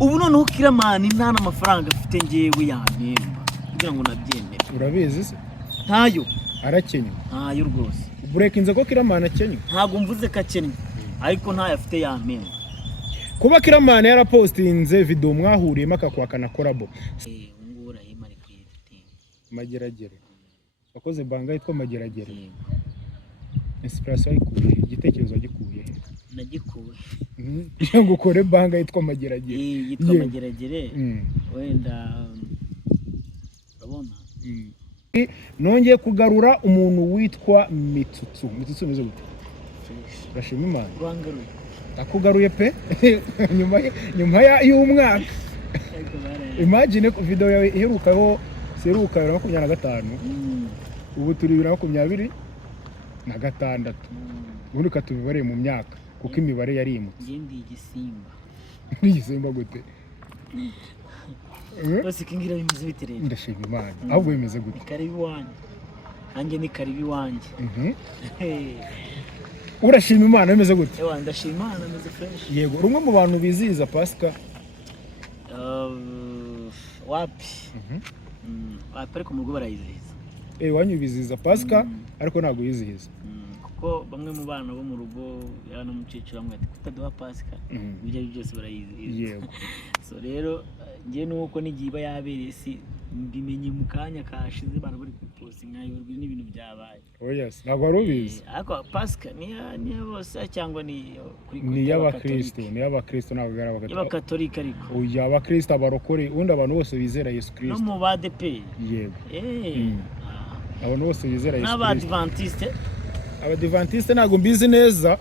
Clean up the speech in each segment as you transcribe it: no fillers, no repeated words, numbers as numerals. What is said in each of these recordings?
ubu noneho Kiramani nta n'amafaranga afite ngewe yampemba kugira ngo nabyemere. Urabizi se? Ntayo. Arakenywa. Ntayo rwose. Burekinze ko Kiramani akenywa. Ntago mvuze ko akenywa ariko ntayo afite yampemba. Kuba Kiramani yarapostinze video mwahuriyemo akakwakana collabo. Ngura himari kwifite. Mageragere. Wakoze banga yitwa Mageragere. Inspiration ayikuye, igitekerezo gikuye. Nagikuwe. Ngo ukore banga yitwa Mageragere. Yitwa Mageragere. Wenda urabona. Nongeye kugarura umuntu witwa Mitsutsu. Mitsutsu meze gute? Urashima Imana. Rwangaruye. Akugaruye pe nyuma y'umwaka. Imagine ko video yawe iherukaho seruka 2025. Ubu turi 2026. Ubundi katubibare mu myaka kuko imibare yari imutse. Ngendi igisimba. Igisimba gute? Bose kingira bimeze bitereye. Ndashima Imana. Ahubwo bimeze gute? Karibi wanje. Ange ni karibi wanje. Urashima Imana bimeze gute? Ewa ndashima Imana meze fresh. Yego, rumwe mu bantu bizihiza Pasika. Wapi? Wapi ariko mu rugo barayizihiza. Wanyu bizihiza Pasika ariko ntabwo yizihiza. Kuko bamwe mu bana bo mu rugo yana mucicira amwe ati kutaduha Pasika. Ibyo byose barayizihiza. Yego. So rero ngiye nuko nigiba yabereye si mbimenye mu kanya kashize bana bari kupost nkayoberwa n'ibintu byabaye. Oh yes, ntabwo warubizi. Ariko Pasika ni bose cyangwa ni kuri ni y'abakristo ntabwo gara y'abakatolika ariko. Oya abakristo abarokore undi abantu bose bizera Yesu Kristo. No mu badepe. Yego. Abantu bose bizera Yesu Kristo. N'abadventiste ntabwo mbizi neza.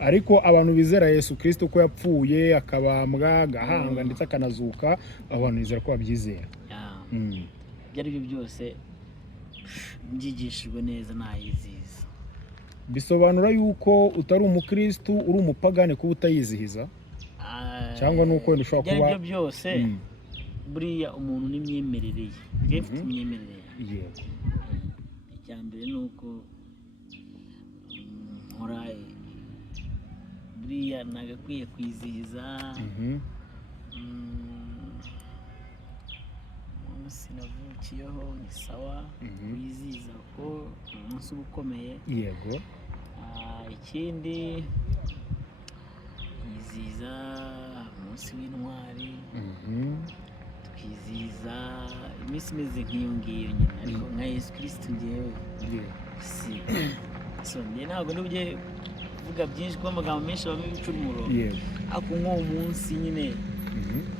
Ariko abantu bizera Yesu Kristo ko yapfuye akabambwa gahanga ndetse akanazuka abantu bizera ko babyizera. Byari byo byose byigishijwe neza nayizihiza. Bisobanura yuko utari umukristo uri umupagane kuba utayizihiza cyangwa nuko ndishobora kuba byari byo byose buriya umuntu n'imyemerere ye mfite imyemerere. Yego. Icyambere nuko nkora buriya nagakwiye kwizihiza umunsi navukiyeho ni sawa kwizihiza ko umunsi ukomeye. Yego. Ikindi yizihiza umunsi w'intwari tukizihiza iminsi imeze nk'iyo ngiyo nyine ariko nka Yesu Kristo ngewe si so ntabwo nubye vuga byinshi kwa amagambo menshi bamwe bicura umurongo ariko nk'uwo munsi nyine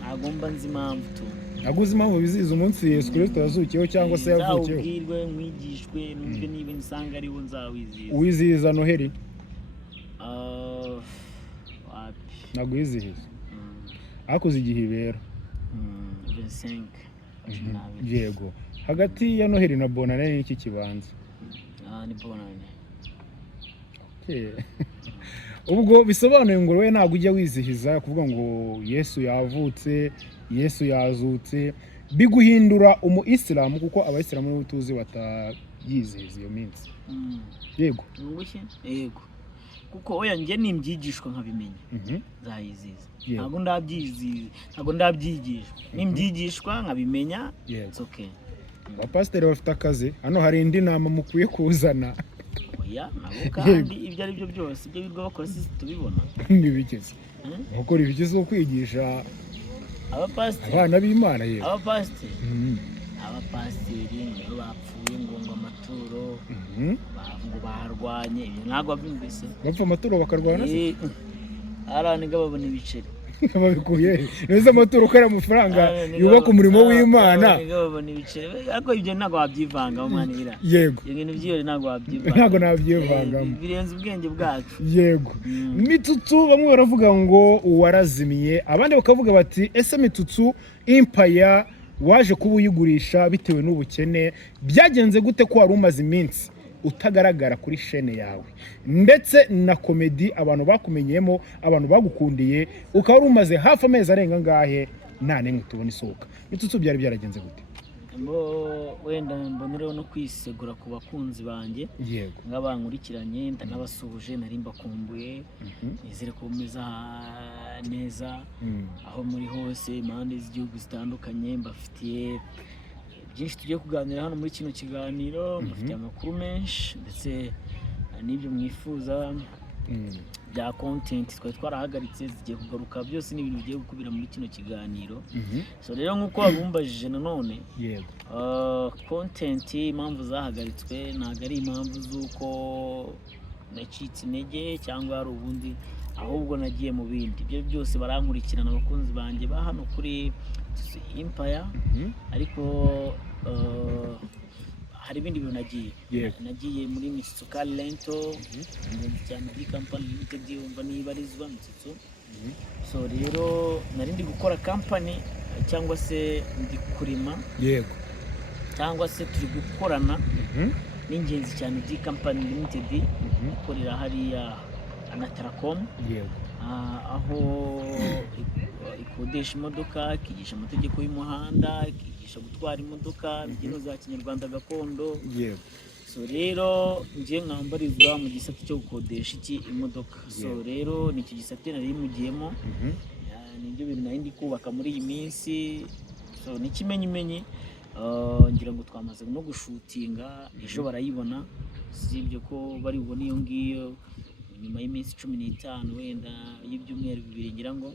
ntabwo mba nzi impamvu tu naguze impamvu bizihiza umunsi Yesu Kristo yazukiyeho cyangwa se yavukiyeho. Nzawubwirwe mwigishwe numve niba nsanga ariwo nzawizihiza. Wizihiza Noheli? Wapi ntabwo yizihiza. Akoze igihe ibera 25. Yego. Hagati ya Noheli na Bonane ni iki kibanza? Ni Bonane. Ubwo bisobanuye ngo we ntabwo ujya wizihiza kuvuga ngo Yesu yavutse, Yesu yazutse, biguhindura umu-Islam kuko abayisilamu nibo tuzi batayizihiza iyo minsi. Yego. Yego. Kuko oya nge nimbyigishwa nkabimenya. Zayizihiza. Ntabwo ndabyigishwa. Nimbyigishwa nkabimenya. It's okay. Abapasiteri bafite akazi. Hano hari indi nama mukwiye kuzana. Oya nabo kandi ibyo ari byo byose ibyo birwa bakora sisi tubibona. Nibigeze. Gukora ibigeze zo kwigisha abapasiteri. Abana b'Imana yewe. Abapasiteri. Abapasiteri nibo bapfuye ngo amaturo. Ngo barwanye ibyo ntabwo babyumvise. Bapfa amaturo bakarwana se? Araniga babona ibiceri. Babikuye neza amaturo ukora amafaranga yubaka umurimo w'Imana. Babona ibiceri ariko ibyo ntabwo wabyivanga umwanira. Yego. Ibintu byose ntabwo wabyivanga. Ntabwo nabyivangamo. Birenze ubwenge bwacu. Yego. Mitsutsu bamwe baravuga ngo warazimiye abandi bakavuga bati ese Mitsutsu Empire waje kuba uyigurisha bitewe n'ubukene byagenze gute ko wari umaze iminsi utagaragara kuri chaîne yawe ndetse na comedy abantu bakumenyemo abantu bagukundiye ukaba umaze hafi amezi arenga ngahe nta nemwe tubona isohoka Mitsutsu byari byaragenze gute? wenda mbonereho no kwisegura ku bakunzi banjye yego nk'abankurikiranye ndanabasuhuje nari mbakumbuye nizere ko mumeze neza aho muri hose impande z'igihugu zitandukanye mbafitiye byinshi tugiye kuganira hano muri kino kiganiro mbafitiye amakuru menshi ndetse n'ibyo mwifuza bya content twari twarahagaritse zigiye kugaruka byose n'ibintu bigiye gukubira muri kino kiganiro so rero nk'uko wabumbajije nanone content impamvu zahagaritswe ntabwo ari impamvu z'uko nacitse intege cyangwa hari ubundi ahubwo nagiye mu bindi ibyo byose barankurikirana abakunzi banjye ba hano kuri Empire ariko hari ibindi bintu nagiye muri Mitsutsu Car Rental ingenzi cyane muri company limited umva nibarizwa Mitsutsu so rero nari ndi gukora company cyangwa se ndi kurima yego cyangwa se turi gukorana n'ingenzi cyane muri company limited ikorera hariya Anataracom yego aho ikodesha imodoka ikigisha amategeko y'umuhanda ikigisha gutwara imodoka imbyino za kinyarwanda gakondo yego so rero ngiye nkambarizwa mu gisate cyo gukodesha imodoka so rero nicyo gisate nari mugiyemo nibyo bintu nari ndi kubaka muri iyi minsi so n'ikimenyimenyi ngira ngo twamaze no gushutinga ejo barayibona sibyo ko bari bubone iyo ngiyo nyuma y'iminsi 15 wenda y'ibyumweru 2 ngira ngo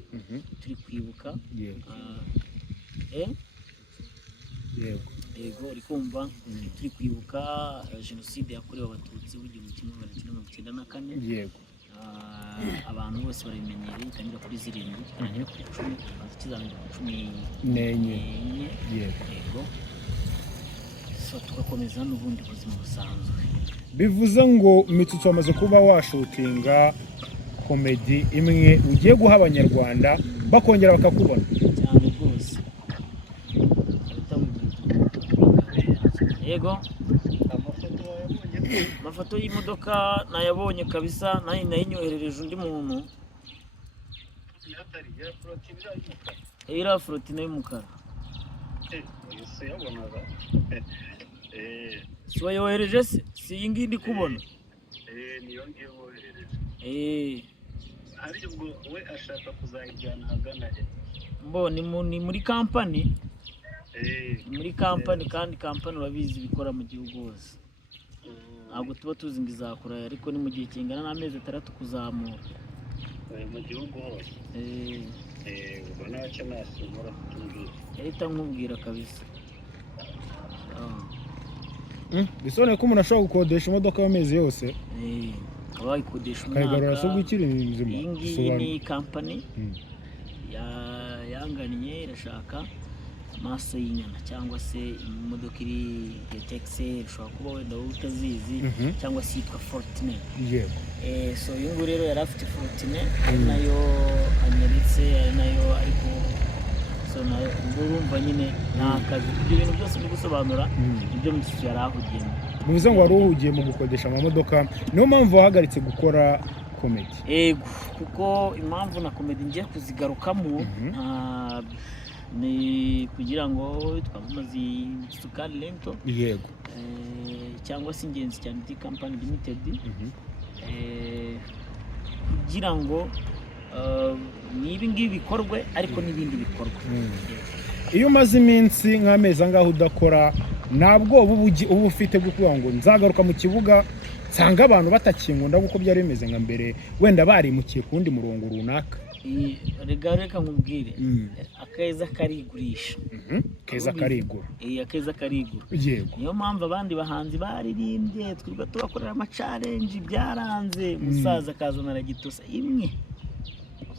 turi kwibuka yego uri kumva turi kwibuka jenoside yakorewe abatutsi mu 1994 yego abantu bose barimenyereye itangira kuri 7 kandi kuri 10 bazikizana 14 yego so tugakomeza n'ubundi buzima busanzwe bivuze ngo Mitsutsu amaze kuba washutinga komedi imwe ugiye guha abanyarwanda bakongera bakakubona cyane rwose yego amafoto y'imodoka nayabonye kabisa nayinyoherereje undi muntu iriya Fortune y'umukara si wayohereje se si iyi ngiyi ndi kubona niyo ngiyo woherereje hari ubwo we ashaka kuzayijyana ahagana he ni muri kampani muri kampani kandi kampani urabizi bikora mu gihugu hose ntabwo tuba tuzi ngo izakora ariko ni mu gihe kingana n'amezi 3 kuzamura mu gihugu hose ubwo ntacyo nasimura kutumbwira yahita nkubwira kabisa bisobanuye ko umuntu ashobora gukodesha imodoka y'amezi yose wayikodesha kayigarura se gukira inzima iyi ngiyi ni kampani yangannye irashaka amaso y'inyana cyangwa se imodoka iri ya taxi ishobora kuba wenda wowe utazizi cyangwa se yitwa Fortune yego so uyu nguyu rero yari afite Fortune nayo anyeretse nayo ariko so nayo urumva nyine n'akazi ibyo bintu byose ndi gusobanura ibyo Mitsutsu yari ahugiyemo bivuze ngo wari uhugiye mu gukodesha amamodoka niyo mpamvu wahagaritse gukora komedi yego kuko impamvu na komedi ngiye kuzigarukamo ni kugira ngo twamamaze Mitsutsu Car Rental yego cyangwa se ingenzi cyane muri company limited kugira ngo nibi ngibi bikorwe ariko n'ibindi bikorwa iyo umaze iminsi nk'amezi angaho udakora ntabwo ubu ufite kuvuga ngo nzagaruka mu kibuga nsanga abantu batakinkunda kuko byari bimeze nka mbere wenda barimukiye kundi murongo runaka reka nkubwire akeza karigurisha keza karigura akeza karigura yego niyo mpamvu abandi bahanzi baririmbye twirwa tubakorera ama-challenge byaranze musaza akazana gitosa imwe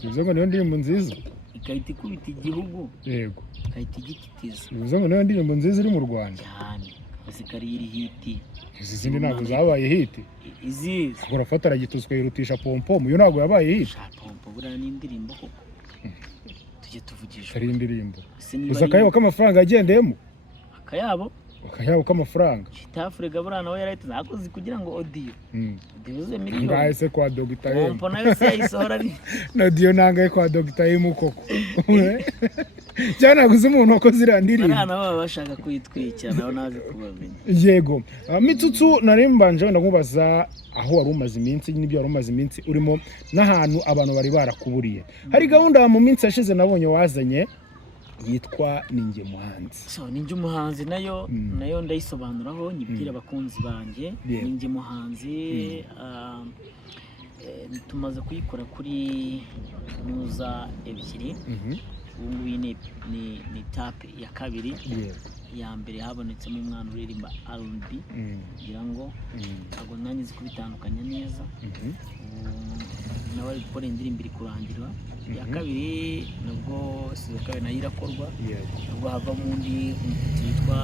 bivuze ngo niyo ndirimbo nziza ikahita ikubita igihugu yego ikahita igititiza bivuze ngo niyo ndirimbo nziza iri mu Rwanda cyane zikari iri hiti izi zindi ntabwo zabaye hiti izi urafata aragituza ukayirutisha pompomu iyo ntabwo yabaye hiti pompo buriya ni indirimbo koko tujye tuvugisha ari indirimbo gusa akayabo k'amafaranga yagendeyemo akayabo k'amafaranga Afrika buriya nawe yarahita nakoze kugira ngo audio uze miliyoni ngahise kwa Dr. M pompo nayo se yayisohora ari na audio nangaye kwa Dr. M koko cyane naguze umuntu wakoze iriya ndirimbo. Abana baba bashaka kuyitwikira nabo naje kubamenya. Yego. Mitsutsu nari mbanje wenda nkubaza aho wari umaze iminsi n'ibyo wari umaze iminsi urimo n'ahantu abantu bari barakuburiye. Hari gahunda mu minsi yashize nabonye wazanye yitwa Ninjye Muhanzi. So Ninjye Muhanzi nayo ndayisobanuraho nyibwira abakunzi banjye. Ninjye Muhanzi tumaze kuyikora kuri muza ebyiri. Ubu ni tape ya kabiri. Ya mbere habonetsemo umwana uririmba R&B ngira ngo ntabwo nanyizi kubitandukanya neza. Nawe ari gukora indirimbo iri kurangira. Ya kabiri nubwo sizo kabiri nayo irakorwa. Ubwo hava mu ndi yitwa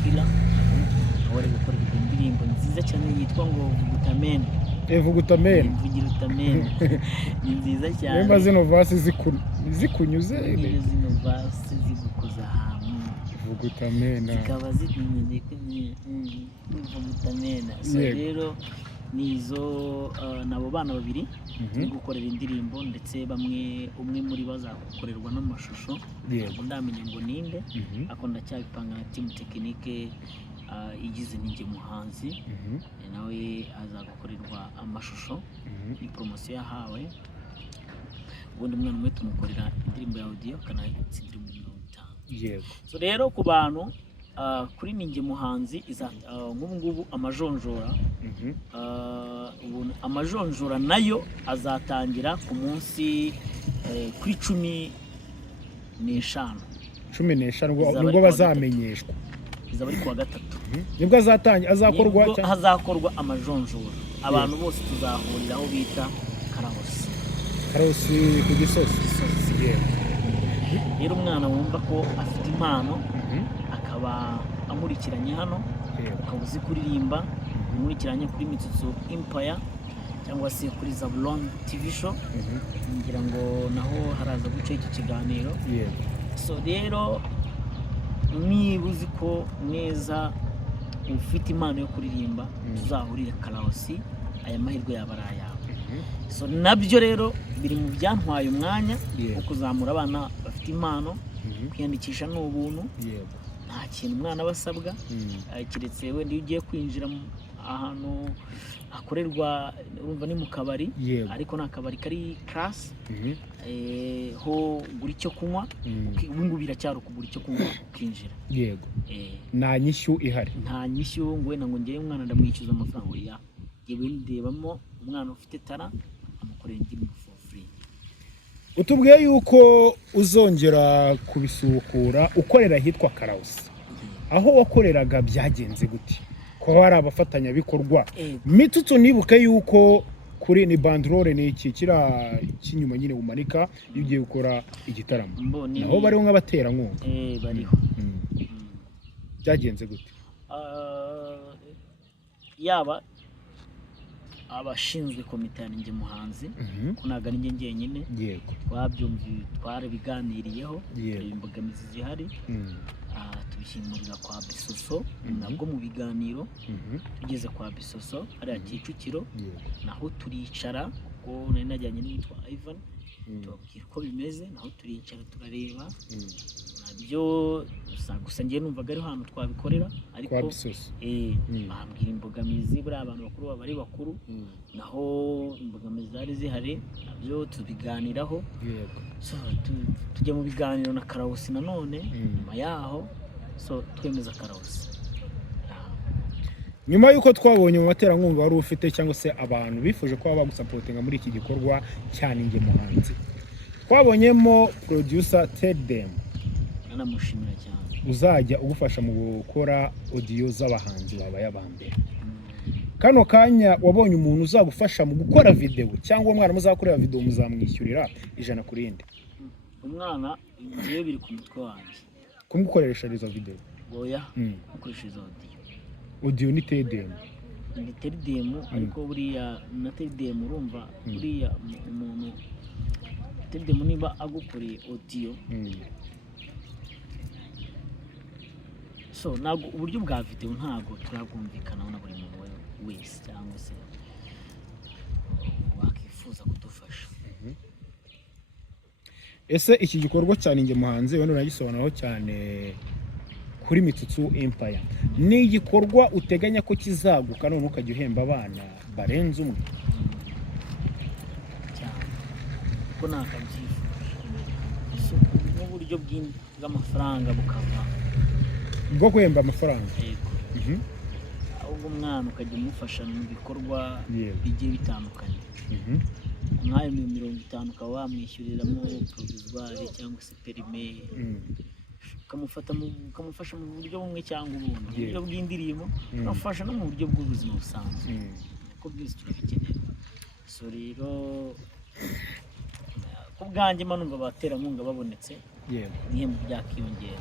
Mpila aho ari gukora indirimbo nziza cyane yitwa ngo Vugutamene. Vugutamene. Vugutamene. Ni nziza cyane. Nimba zino vasi zikunyuze zino vasi zigukoza ahantu. Vugutamene. Zikaba zinyuze Vugutamene. So rero nizo nabo bana babiri gukorera indirimbo ndetse umwe muri bazakorerwa n'amashusho. Ndamenya ngo ninde ako ndacyabipanga na team technique igize Ninjye Muhanzi. Nawe azagukorerwa amashusho ni promotion yahawe. Ubundi umwana umwe tumukorera indirimbo ya audio kanayitsindira mu 50. Yego. So rero ku bantu kuri Ninjye Muhanzi ngubu amajonjora amajonjora nayo azatangira ku munsi kuri 15 nibwo bazamenyeshwa. Izaba ari kuwa gatatu nibwo azakorwa hazakorwa amajonjora. Abantu bose tuzahurira aho bita Karosi ku Gisozi. Rero umwana wumva ko afite impano akaba amurikiranye hano ukaba uzi kuririmba amurikiranye kuri Mitsutsu Empire cyangwa se kuri Zabulon TV show ngira ngo naho haraza guca iki kiganiro. So rero niba uzi ko neza ufite impano yo kuririmba tuzahurire Karosi aya mahirwe yaba ari ayawe. So nabyo rero biri mu byantwaye umwanya wo kuzamura abana bafite impano. Kwiyandikisha ni ubuntu. Nta kintu umwana basabwa kiretse wenda iyo ugiye kwinjira ahantu hakorerwa urumva ni mu kabari ariko nta kabari kari class ho gura icyo kunywa. Ubu ngubu biracyari kugura icyo kunywa ukinjira. Yego. Nta nyishyu ihari. Nta nyishyu ngo wenda ngo ngere umwana ndamwishyuza amafaranga ya yewe ndebamo umwana ufite tara amukorera indirimbo for free. Utubwiye yuko uzongera kubisukura ukorera hitwa Karosi. Aho wakoreraga byagenze gute ko hari abafatanyabikorwa? Mitsutsu nibuke yuko kuri ni bandrole ni iki kira kinyuma nyine umanika iyo ugiye gukora igitaramo naho bariho nk'abaterankunga. Bariho. Byagenze gute? Yaba abashinzwe komite ya Ninjye Muhanzi ko naga ninjye ngenyine. Yego. Twabyumviye twarabiganiriyeho imbogamizi zihari tubishyimurira kwa Bisoso nabwo mu biganiro. Tugeze kwa Bisoso hariya Kicukiro naho turicara kuko nari najyanye n'uwitwa Ivan tubabwira uko bimeze naho turicara turareba nabyo gusa ngiye numvaga ari hano twabikorera ariko bambwira imbogamizi buri abantu bakuru baba ari bakuru naho imbogamizi zari zihari nabyo tubiganiraho. So tujya mu biganiro na Karosi nanone nyuma yaho so twemeza Karosi. Nyuma yuko twabonye mu baterankunga wari ufite cyangwa se abantu bifuje ko bagusapotinga muri iki gikorwa cyane Ninjye Muhanzi, twabonyemo producer Tedem namushimira cyane uzajya ugufasha mu gukora audio z'abahanzi babaye abambere. Kano kanya wabonye umuntu uzagufasha mu gukora video cyangwa umwana muzakorera video muzamwishyurira 100 kuri inde? Umwana ngiye biri ku mutwe wanjye kumukoresha izo video. Oya ukoresha izo audio ni Tedem. Ni Tedem ariko buriya na Tedem urumva buriya umuntu Tedem niba agukoreye audio so nago uburyo bwa video ntago turabwumvikana na buri muntu wese cyangwa se wakifuza kudufasha. ese iki gikorwa cyane Ninjye Muhanzi wenda uragisobanuraho cyane kuri Mitsutsu Empire ni igikorwa uteganya ko kizaguka none ukajya uhemba abana barenze umwe cyane ko nakabyifuza n'uburyo bw'amafaranga bukava bwo guhemba amafaranga yego ahubwo umwana ukajya umufasha mu bikorwa bigiye bitandukanye nk'ayo 50 ukaba wamwishyuriramo provisoire cyangwa se perime ukamufasha mu buryo bumwe cyangwa ubundi mu buryo bw'indirimbo ukamufasha no mu buryo bw'ubuzima busanzwe kuko byose turabikenera so rero ku bwanjye manumva abaterankunga babonetse n'ihembo byakiyongera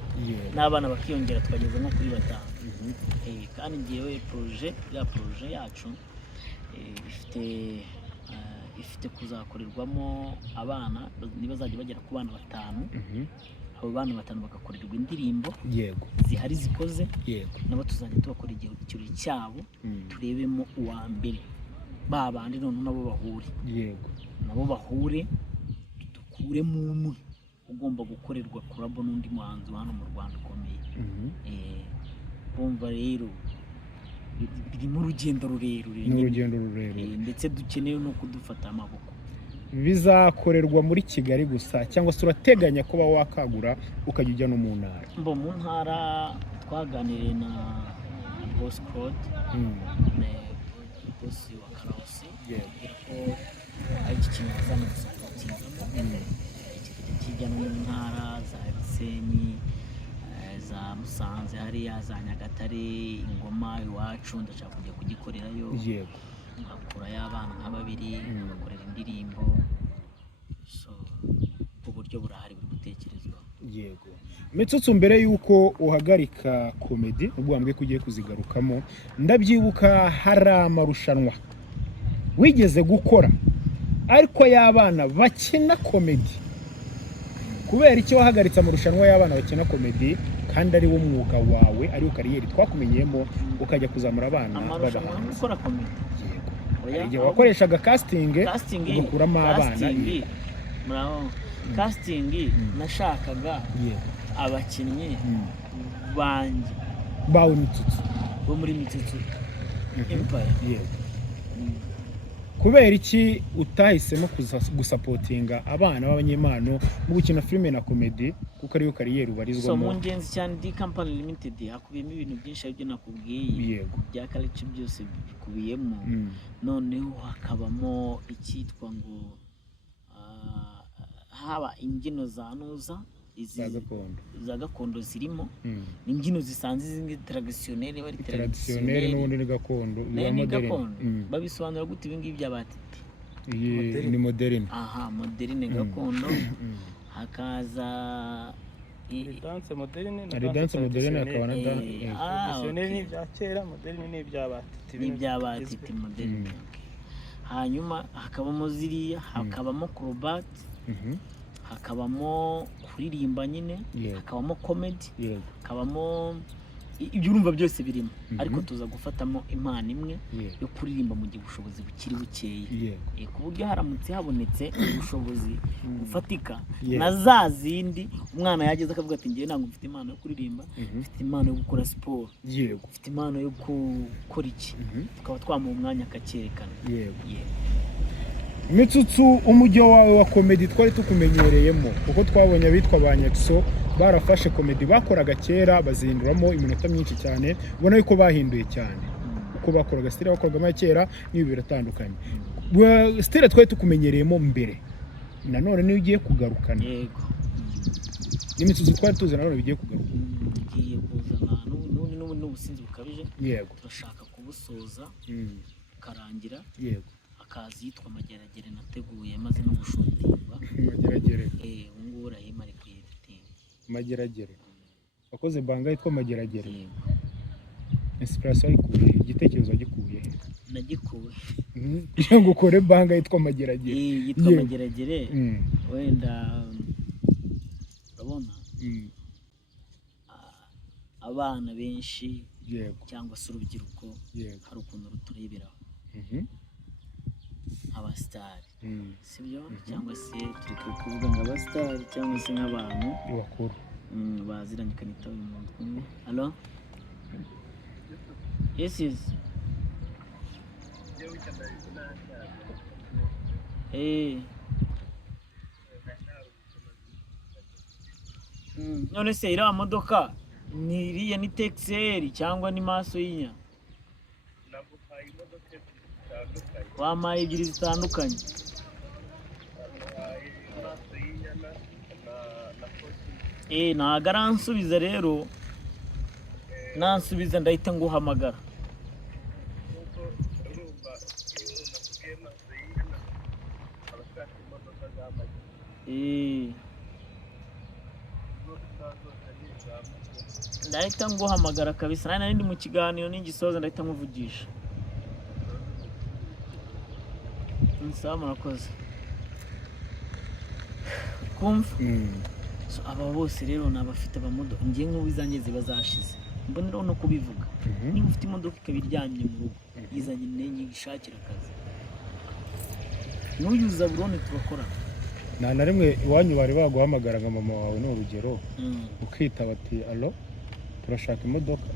n'abana bakiyongera twageze nko kuri 5 kandi ngewe projet yacu ifite kuzakorerwamo abana nibazajya bagera ku bana 5 abo bana 5 bagakorerwa indirimbo zihari zikoze nabo tuzajya tubakora ikirori cyabo turebemo uwa mbere babandi none nabo bahure dukuremo umwe ugomba gukorerwa kurabo n'undi muhanzi hano mu Rwanda ukomeye bumva rero biri mu rugendo rurerure ndetse dukeneye no kudufata amaboko bizakorerwa muri Kigali gusa cyangwa se urateganya kuba wakagura ukajya ujya no mu ntara mu ntara twaganiriye na Boss Claude boss wa Karosi ko ari ikintu bazana gusapotingamo kijya no mu ntara za Gisenyi za Musanze hariya za Nyagatare Ingoma iwacu ndashaka kujya kugikorerayo ngakura y'abana nka 2 bakorera indirimbo so uburyo burahari buri gutekerezwaho Mitsutsu mbere yuko uhagarika comedy ubwo wambwe kugiye kuzigarukamo ndabyibuka hari amarushanwa wigeze gukora ariko y'abana bakina comedy kubera icyo wahagaritse amarushanwa y'abana bakina comedy kandi ari wo mwuga wawe ari kariyeri twakumenyemo ukajya kuzamura abana amarushanwa gukora comedy igihe wakoreshaga casting ugakuramo abana muraho casting nashakaga abakinnyi banjye bawe Mitsutsu bo muri Mitsutsu Empire kubera iki utahisemo gusapotinga abana b'abanyempano mu gukina filime na comedy kuko ariyo kariyeri ubarizwamo so mu ngenzi cyane di company limited hakubiyemo ibintu byinshi aribyo nakubwiye bya culture byose bikubiyemo noneho hakabamo icyitwa ngo haba imbyino za nuza za gakondo zirimo imbyino zisanzwe izindi traditionnel bari traditionnel n'ubundi ni gakondo babisobanura gute ibi ngibi byabatite ni moderne moderne gakondo hakaza danse moderne akaba na traditionnel ni bya kera moderne ni ibyabatite moderne hanyuma hakabamo ziriya hakabamo acrobat hakabamo kuririmba nyine hakabamo comedy hakabamo ibyo urumva byose birimo ariko tuza gufatamo impano imwe yo kuririmba mu gihe ubushobozi bukiri bukeye ku buryo haramutse habonetse ubushobozi bufatika na za zindi umwana yageze akavuga ati ngiye ntabwo mfite impano yo kuririmba mfite impano yo gukora siporo mfite impano yo gukora iki tukaba twamuha umwanya akacyerekana Mitsutsu umujyo wawe wa comedy twari tukumenyereyemo kuko twabonye abitwa ba Nyakso barafashe comedy bakoraga kera bazinduramo iminota myinshi cyane ubona yuko bahinduye cyane uko bakoraga style bakoragamo kera n'ibi biratandukanye style twari tukumenyereyemo mbere nanone niyo ugiye kugarukana Mitsutsu twari tuzi nanone bigiye kugaruka ugiye kuzana n'ubusinzi bukabije turashaka kubusoza karangira akazi yitwa Mageragere nateguye maze no gushutingwa Mageragere ngubu urahima ari kuyediting Mageragere wakoze banga yitwa Mageragere inspiration ayikuye igitekerezo agikuye nagikuye ngo ukore banga yitwa Mageragere yitwa Mageragere wenda urabona abana benshi cyangwa se urubyiruko hari ukuntu rutureberaho abasitari sibyo cyangwa se turi kuvuga ngo abasitari cyangwa se nk'abantu bakuru baziranye kanita uyu muntu kumwe. Hello? Yes. None se iriya modoka ni iriya ni Texel cyangwa ni maso y'inya? naguhaye imodoka zitandukanye. Wampaye ebyiri zitandukanye. naguhaye maso y'inyana na Fortune. Ntago aransubiza rero, nansubiza ndahita nguhamagara. Kuko urumva iyo umuntu akubwiye maso y'inyana aba ashaka imodoka z'amagi. Ndahita nguhamagara kabisa, nari ndi mu kiganiro n'ingisoza ndahita nkuvugisha. Nsaba murakoze. Kumva? So aba bose rero nabafite abamodoka ngiye nk'ubizanye ziba zashize. Mboneraho no kubivuga. Niba ufite imodoka ikaba iryamye mu rugo, izanye nenye ishakira akazi. N'uyuza burone tubakora. nta na rimwe iwanyu bari baguhamagara nka mama wawe ni urugero ukitaba ati alo turashaka imodoka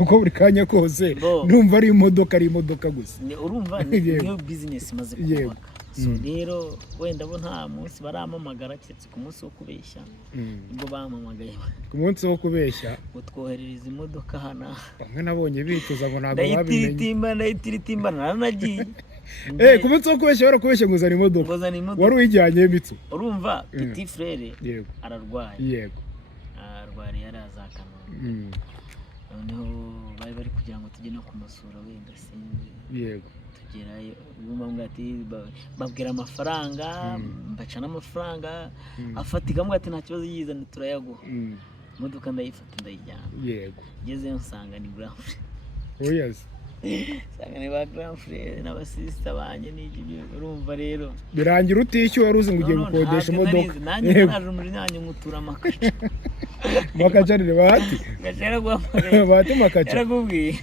uko buri kanya kose numva ari imodoka gusa urumva niyo business maze kubaka. So rero wenda bo nta munsi baramamagara cyetse ku munsi wo kubeshya ubwo bampamagaye ku munsi wo kubeshya utwoherereza imodoka hana bamwe nabonye bituza ngo ntago babimenye ndayitiritimba naranagiye ku munsi wo kubeshya barakubeshya ngo uzana imodoka wari uyijyanye mitso urumva petit frere yego ararwaye yego arwariye arazakana noneho bari kugira ngo tujye no kumusura wenda sinzi yego tugerayo ubwo ati babwira amafaranga mbaca n'amafaranga afatika mbwa ati nta kibazo yizana turayaguha imodoka ndayifata ndayijyana yego ngezeyo nsanga ni Grand Frère. Yes. Sanga ni ba Grand Frère n'abasista banye n'iki urumva rero birangira utishyuye wari uzi ngo ugiye gukodesha imodoka nanjye naje muri nanjye mutura makaca makacarire bahati gacera guhamagara bahati makaca yarakubwiye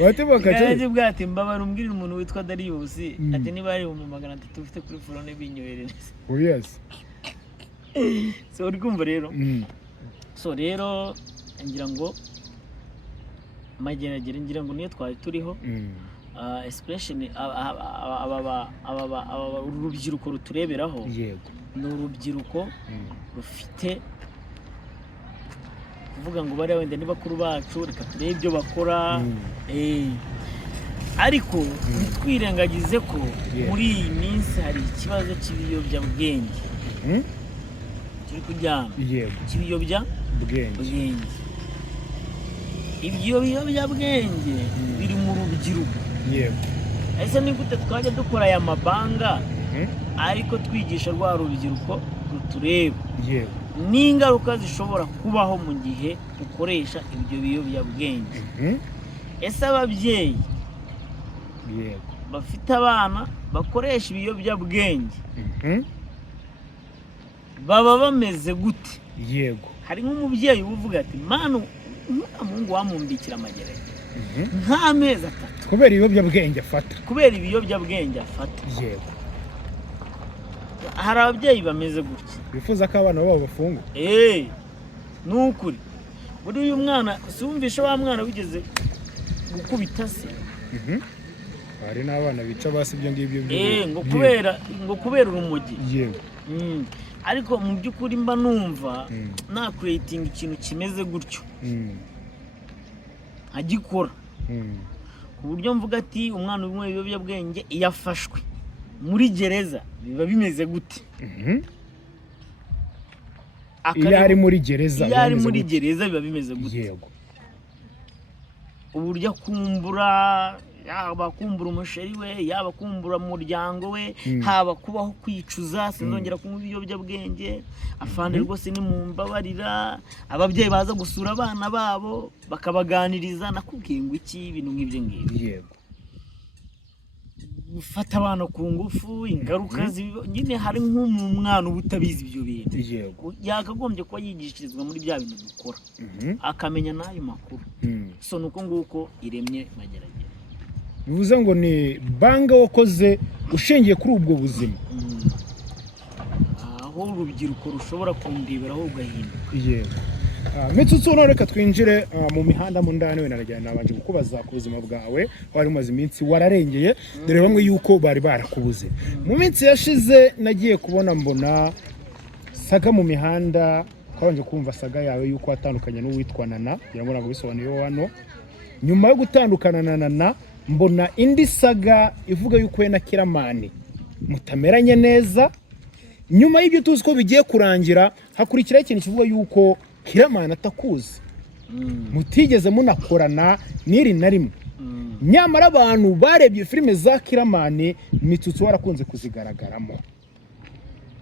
bahati makaca yaje bwati mbabara umbwira umuntu witwa Darius ati niba ari mu 300 ufite kuri phone binyoherereza. Yes. So uri kumva rero so rero ngira ngo mageragere ngira ngo niyo twari turiho especially aba urubyiruko rutureberaho yego ni urubyiruko rufite kuvuga ngo bari wenda ni bakuru bacu reka turebe ibyo bakora ariko ntitwirengagize ko muri iyi minsi hari ikibazo cy'ibiyobyabwenge turi kujyana cy'ibiyobyabwenge ibyo biyobyabwenge biri mu rubyiruko yego ese ni gute twajya dukora aya mabanga ariko twigisha rwa rubyiruko rutureba yego n'ingaruka zishobora kubaho mu gihe ukoresha ibyo biyobyabwenge ese ababyeyi yego bafite abana bakoresha ibiyobyabwenge baba bameze gute? Yego hari nk'umubyeyi uvuga ati manu umuhungu wamumbikira amagereza nk'amezi 3 kubera ibiyobyabwenge afata yego hari ababyeyi bameze gutya bifuza ko abana babo bafungwa nukuri buri uyu mwana sumvisha wa mwana wigeze gukubita se hari n'abana bica basibye ngibyo ngo kubera urumogi yego ariko mu by'ukuri mba numva na creating ikintu kimeze gutyo agikora ku buryo mvuga ati umwana umwe ibiyobyabwenge iyo afashwe muri gereza biba bimeze gute? iyo ari muri gereza biba bimeze gute? Yego uburyo akumbura yaba kumbura umusheri we yaba kumbura umuryango we haba kubaho kwicuza sinzongera kunywa ibiyobyabwenge afande rwose ni mu mbabarira ababyeyi baza gusura abana babo bakabaganiriza nakubwiye ngo iki ibintu nk'ibyo ngibyo yego gufata abana ku ngufu ingaruka nyine hari nk'umwana ubutabizi ibyo bintu yego yakagombye kuba yigishirizwa muri bya bintu dukora akamenya n'ayo makuru so nuko nguko iremye mageragere bivuze ngo ni banga wakoze ushingiye kuri ubwo buzima. aho urubyiruko rushobora kundiberaho ugahinduka. Yego. Mitsutsu none reka twinjire mu mihanda mu ndani we narajyana nabanje kukubaza ku buzima bwawe wari umaze iminsi wararengeye dore bamwe yuko bari barakubuze. Mu minsi yashize nagiye kubona mbona Saga mu mihanda twabanje kumva Saga yawe yuko watandukanye n'uwitwa Nana kugira ngo ntabwo bisobanuye hano. Nyuma yo gutandukana na Nana mbona indi Saga ivuga yuko we na Kiramani mutameranye neza. Nyuma y'ibyo tuzi ko bigiye kurangira hakurikiraho ikintu kivuga yuko Kiramani atakuzi mutigeze munakorana n'iri na rimwe. Nyamara abantu barebye filime za Kiramani Mitsutsu warakunze kuzigaragaramo.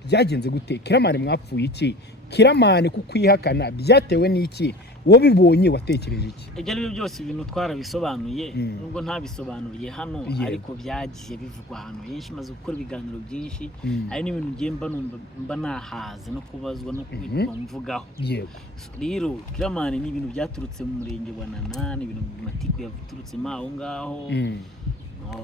Byagenze gute? Kiramani mwapfuye iki? Kiramani kukwihakana byatewe n'iki? Wowe bibonye watekereje iki? Ibyo ari byo byose ibintu twarabisobanuye nubwo ntabisobanuriye hano ariko byagiye bivugwa hano henshi maze gukora ibiganiro byinshi ari n'ibintu ngiye mba nahaze no kubazwa no kwitwa mvugaho. Yego. Rero Kiramani ni ibintu byaturutse mu murenge wa Nana, ni ibintu matiku yaturutse aho ngaho.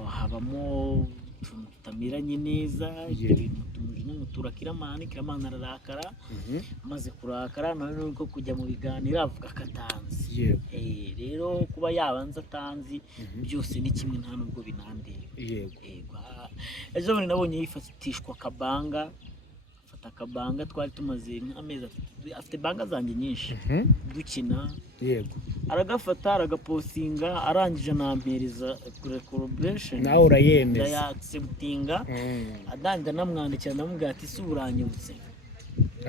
Habamo tutamiranye neza ibintu tumutura Kiramani ararakara maze kurakara nawe nuko kujya mu biganiro avuga katanzi. Rero kuba yabanza atanzi byose ni kimwe nta nubwo binandeye. Yego. Ejo bundi nabonye yifatishwa kabanga akabanga twari tumaze nk'amezi afite banga zanjye nyinshi dukina. Yego. Aragafata aragapostinga arangije nampereza collaboration nawe urayemeza ndayacceptinga adanda namwandikira namubwira ati suburanyibutse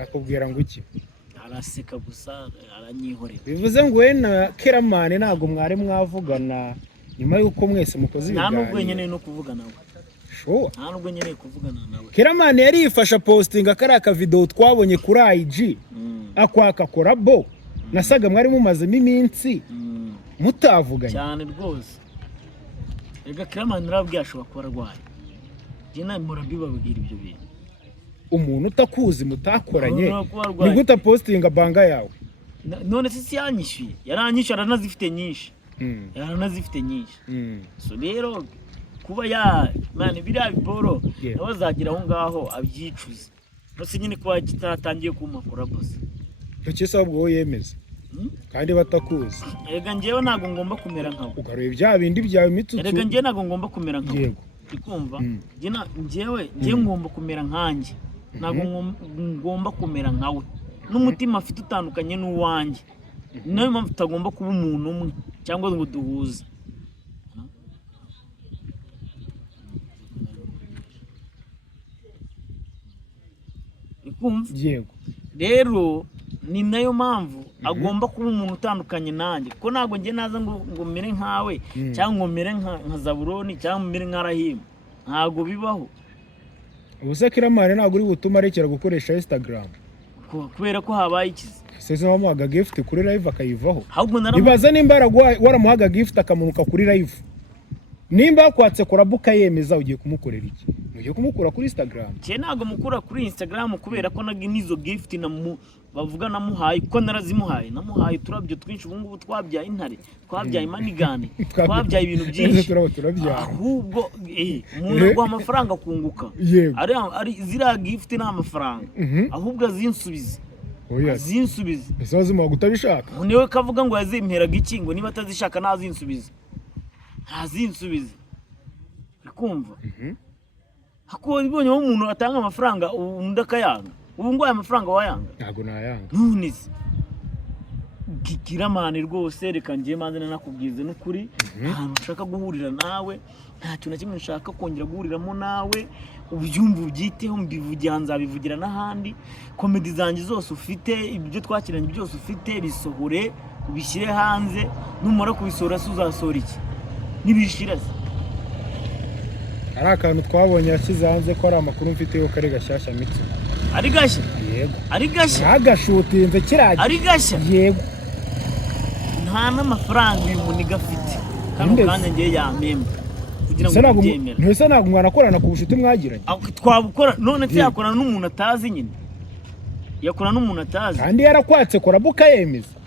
akubwira ngo iki araseka gusa aranyihorera. Bivuze ngo we na Kiramani ntago mwari mwavugana nyuma yuko mwese mukoze ibiganiro? Nta nubwo nkeneye no kuvugana nawe. Nta nubwo nkeneye kuvugana nawe. Kiramani yari yifasha postinga kari aka video twabonye kuri IG akwaka korabo nasaga mwari mumazemo iminsi mutavuganye cyane rwose. Ega Kiramani narabwiye ashobora kuba arwaye. Je nawe murabibabwira ibyo bintu. Umuntu utakuzi mutakoranye ni gute postinga banga yawe? None si yanyishyuye yaranyishyura aranazifite nyinshi. Yaranazifite nyinshi. So rero kuba mani biriya biporo nabazagira aho ngaho abyicuza. Nose nyine kuba kitatangiye kumakura bose. Icyo ahubwo yemeza kandi batakuzi. Ega njyewe ntago ngomba kumera nkawe. Ugaruye bya bindi byawe Mitsutsu. Ega njyewe ntago ngomba kumera nkawe. Yego. Ikumva njyewe ngomba kumera nkanjye. Ntago ngomba kumera nkawe. N'umutima afite utandukanye n'uwanjye. Nayo mpamvu tutagomba kuba umuntu umwe cyangwa ngo duhuze. Yego. Rero ni nayo mpamvu agomba kuba umuntu utandukanye nanjye ko ntago ngiye naza ngo mere nkawe cyangwa ngo mere nka Zaburoni cyangwa mere nka Rahim. Ntago bibaho. Ubuse Kiramani ntago uri butuma arekera gukoresha Instagram kubera ko habaye ikizi. Sese wamuhaga gift kuri live akayivaho. Ibaza nimba waramuhaga gift akamunuka kuri live. Nimba kwatse korabuka yemeza ugiye kumukorera iki? Ugiye kumukura kuri Instagram? Je ntago mukura kuri Instagram kubera ko nizo gift bavuga namuhaye ko narazimuhaye namuhaye turabyo twinshi ubu ngubu twabyaye intare twabyaye manigane twabyaye ibintu byinshi. Ahubwo umuntu gwa amafaranga kunguka ari zira gift n'amafaranga ahubwo azinsubize. Azinsubize. Esazima gutabishaka. Niwe kavuga ngo yazimperaga iki ngo niba atazishaka nazinsubize. Ntazinsubize. Bikumva? Hako ibonye umuntu atanga amafaranga undi akayanga. Ubu ngo aya mafaranga wayanga? Ntago nayanga. Nunize. Kiramani rwose reka ngiye manze nakubwize n'ukuri ahantu ushaka guhurira nawe nta kintu kimwe nshaka kongera guhuriramo nawe ubyumva ubyiteho mbivugira nzabivugira n'ahandi. Comedy zanjye zose ufite ibyo twakiranye byose ufite bisohore ubishyire hanze numara kubisohora uzasohora iki nibishira. Ari akantu twabonye yashyize hanze ko ari amakuru mfite yo kare gashyashya Mitsutsu. Ari gashya? Yego. Ari gashya? Agashutinze kiraje. Ari gashya? Yego. Nta n'amafaranga uyu muniga afite. Kandi kandi ngiye yamemba. Kugira ngo byemere. Ntese ntabwo mwana akorana ku bushuti mwagiranye. Twabukora none cyakorana n'umuntu atazi nyine. Yakorana n'umuntu atazi. Kandi yarakwatse korabuka yemeza.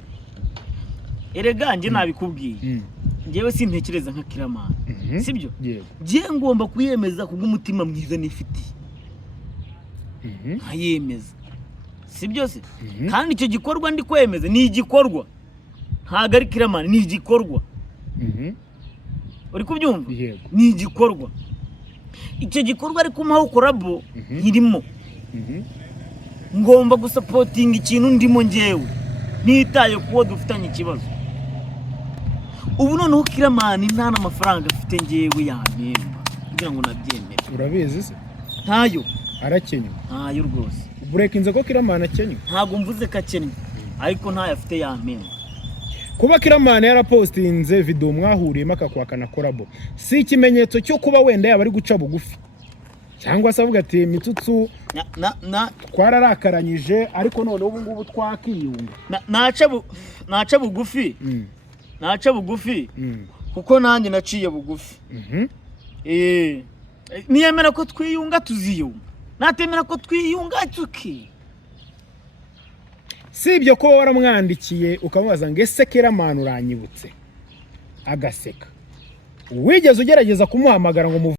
Erega nje nabikubwiye. Ngewe sintekereza nka Kiramani. sibyo yego je ngomba kuyemeza kubw'umutima mwiza nifitiye nkayemeza sibyo se kandi icyo gikorwa ndi kwemeza ni igikorwa ntago ari kiramani ni igikorwa uri kubyumva yego ni igikorwa icyo gikorwa ari kumaho korabo nkirimo ngomba gusapotinga ikintu ndimo njyewe nitaye kuwo dufitanye ikibazo ubu noneho kiramani nta n'amafaranga afite njyewe yamemba kugira ngo nabyemere urabizi se ntayo arakenywe ntayo rwose burekinze ko kiramani akenywe ntabwo mvuze ko akenywe ariko ntayo afite yamemba kuba kiramani yarapostinze video mwahuriyemo akakwakana korabo si ikimenyetso cyo kuba wenda yaba ari guca bugufi cyangwa se avuga ati Mitsutsu twararakaranyije ariko none ubu ngubu twakiyunga naca bugufi naca bugufi kuko nanjye naciye bugufi niyemera ko twiyunga tuziyunga natemera ko twiyunga tuki si ibyo ko waramwandikiye ukamubaza ngo ese kiramani uranyibutse agaseka wigeze ugerageza kumuhamagara ngo